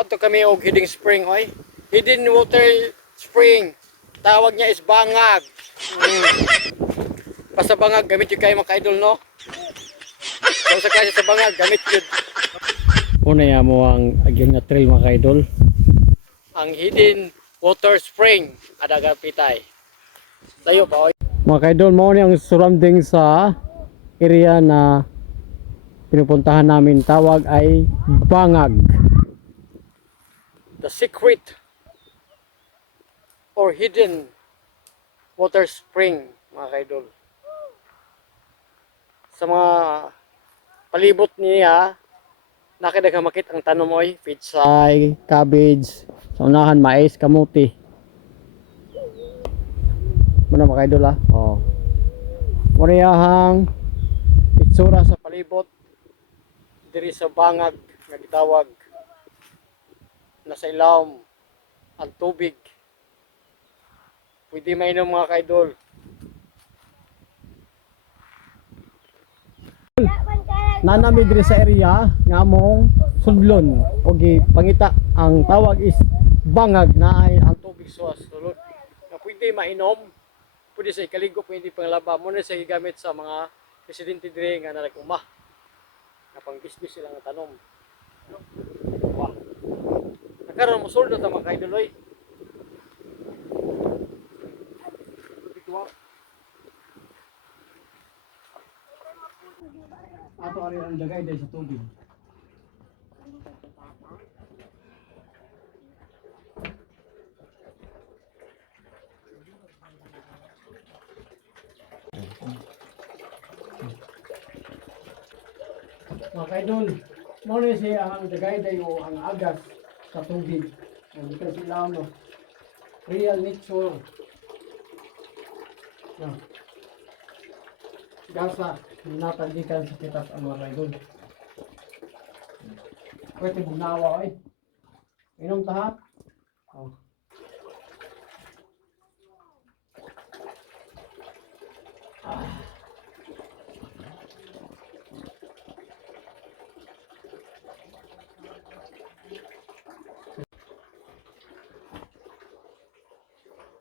Ato kami og hidden spring oy. Hidden water spring. Tawag niya is bangag. Basta bangag gamit yung kayo mga idol no. Kung sa klase sa bangag gamit yun. Una ya mo ang agyan nga trail mga idol. Ang hidden water spring adaga pitay. Tayo pa oy. Mga idol mo ni ang surrounding sa area na pinupuntahan namin, tawag ay bangag. The secret or hidden water spring mga kaidol. Sa mga palibot niya nakidagamakit ang tanom oy, pitsay, cabbage, sa unahan mais, kamuti. Muna mga kaidol ha. Oh. Muriyahang itsura sa palibot diri sa bangag nga gitawag. Nasa ilawom ang tubig. Pwede mainom mga kaidol. Nanami diri sa area nga mong sudlon o pangita ang tawag is bangag na ay ang tubig sa sulod. Na pwede mainom, pwede sa ikaligo, pwede panglaba. Muna sa gigamit sa mga residente diri nga nalagumah. Na pang-bisbis sila nga tanom. Wow. Nagkaroon mo soldo ta mga kaidol oy. Ato ari ang dagay dahil sa tubig. Mga kaidol, mo ni siya ang dagay dahil o ang agas sa tubig. Ang dito sila no. Real nature. No. Gasa, natandikan sa kitas ang mga idol. Pwede bunawa eh. Inom tahat. Oh.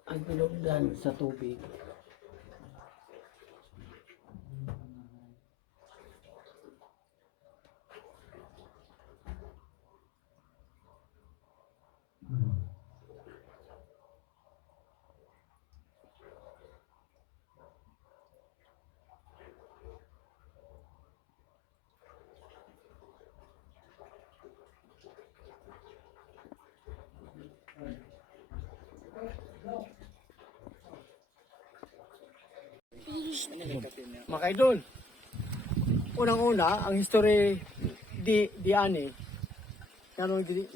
Ang pinugdan sa tubig. Mga kaidol, unang-una, ang history di ani,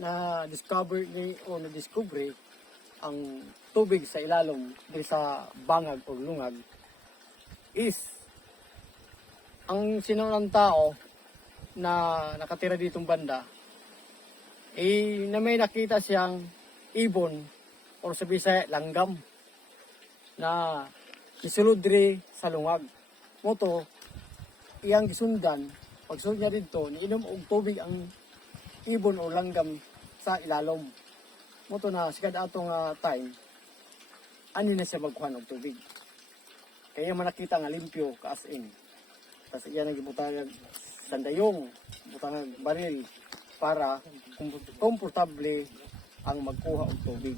na discover ni o na discover ang tubig sa ilalom diri sa bangag o lungag is ang sinunang tao na nakatira ditong banda na may nakita siyang ibon o sa Bisaya langgam na isulod diri sa lungag. Moto iyang gisundan, pagsulod niya dito, niinom og tubig ang ibon o langgam sa ilalom. Moto na sigad atong time, ani na siya magkuhan og tubig. Kaya man nakita nga limpyo kaas in. Tapos iyan ang gibutagan sandayong, butangan baril para komportable ang magkuha og tubig.